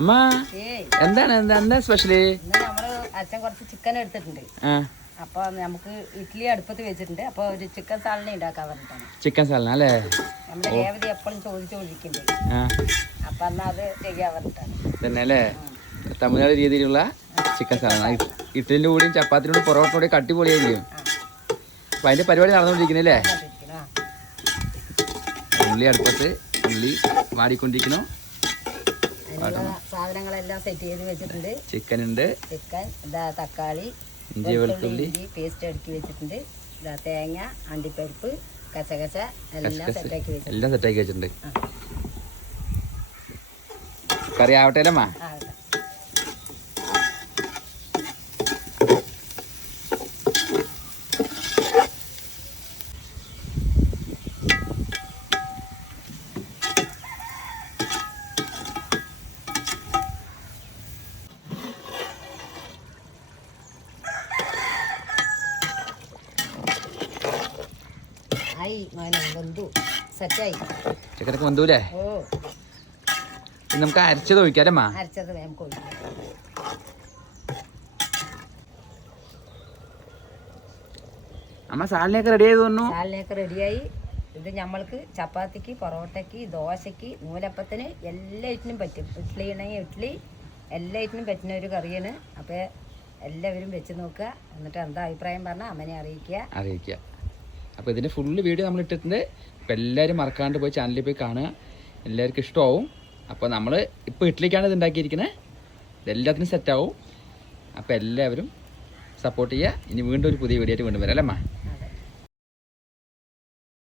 അമ്മ എന്താണ് എന്താ സ്പെഷ്യല്? അച്ഛൻ കുറച്ച് ചിക്കൻ എടുത്തിട്ടുണ്ട്. അപ്പൊ നമുക്ക് ഇഡ്ഡലി അടുപ്പത്ത് വെച്ചിട്ടുണ്ട്. അപ്പൊ ഒരു ചിക്കൻ സാലന ഉണ്ടാക്കാൻ പറഞ്ഞിട്ടാണ്. ചിക്കൻ സാലന അല്ലേ? നമ്മുടെ രേവതി എപ്പോഴും ചോദിച്ചുകൊണ്ടിരിക്കുന്നുണ്ട്. അപ്പൊ എന്നാ അത് ചെയ്യാൻ പറഞ്ഞിട്ടാണ് തന്നെ അല്ലേ? തമിഴ്നാട് രീതിയിലുള്ള ചിക്കൻ സാലന. ഇഡ്ഡലിന്റെ കൂടെയും ചപ്പാത്തിൻ്റെ കൂടെ പൊറോട്ട കൂടെ അടിപൊളിയായിരിക്കും. അപ്പൊ അതിന്റെ പരിപാടി നടന്നുകൊണ്ടിരിക്കുന്നല്ലേ? ഉള്ളി അടുപ്പത്ത്, ഉള്ളി വാടിക്കൊണ്ടിരിക്കുന്നു. സാധനങ്ങളെല്ലാം സെറ്റ് ചെയ്ത് വെച്ചിട്ടുണ്ട്. ചിക്കൻ ഉണ്ട്, ചിക്കൻ ഇതാ, തക്കാളി, ഇഞ്ചി വെളുത്തുള്ളി പേസ്റ്റ് അടുക്കി വെച്ചിട്ടുണ്ട്. ഇതാ തേങ്ങ, അണ്ടിപ്പരിപ്പ്, കച്ചകച്ച എല്ലാം സെറ്റാക്കി വെച്ചിട്ടുണ്ട്. കറി ആവട്ടെ അമ്മ? ചിക്കനൊക്കെ വന്നൂലേ? നമുക്ക് അരച്ചത് ഒഴിക്കാലമ്മ. അമ്മ സാലനയൊക്കെ റെഡിയായി തോന്നുന്നു. സാലനയൊക്കെ റെഡിയായി. ഇത് നമ്മൾക്ക് ചപ്പാത്തിക്ക്, പൊറോട്ടയ്ക്ക്, ദോശയ്ക്ക്, നൂലപ്പത്തിന് എല്ലാറ്റിനും പറ്റും. ഇഡ്ഡലി ഉണ്ടെങ്കിൽ ഇഡ്ഡലി, എല്ലാറ്റിനും പറ്റുന്ന ഒരു കറിയാണ്. അപ്പോൾ എല്ലാവരും വെച്ച് നോക്കുക. എന്നിട്ട് എന്താ അഭിപ്രായം പറഞ്ഞാൽ അമ്മനെ അറിയിക്കുക. അപ്പോൾ ഇതിൻ്റെ ഫുള്ള് വീഡിയോ നമ്മൾ ഇട്ടിട്ടുണ്ട്. അപ്പോൾ എല്ലാവരും മറക്കാണ്ട് പോയി ചാനലിൽ പോയി കാണുക. എല്ലാവർക്കും ഇഷ്ടമാവും. അപ്പോൾ നമ്മൾ ഇപ്പോൾ ഇഡ്ഡലിക്കാണ് ഇത് ഉണ്ടാക്കിയിരിക്കുന്നത്. ഇതെല്ലാത്തിനും സെറ്റാവും. അപ്പോൾ എല്ലാവരും സപ്പോർട്ട് ചെയ്യുക. ഇനി വീണ്ടും ഒരു പുതിയ വീഡിയോ ആയിട്ട് വീണ്ടും വരാം അല്ലേ അമ്മ?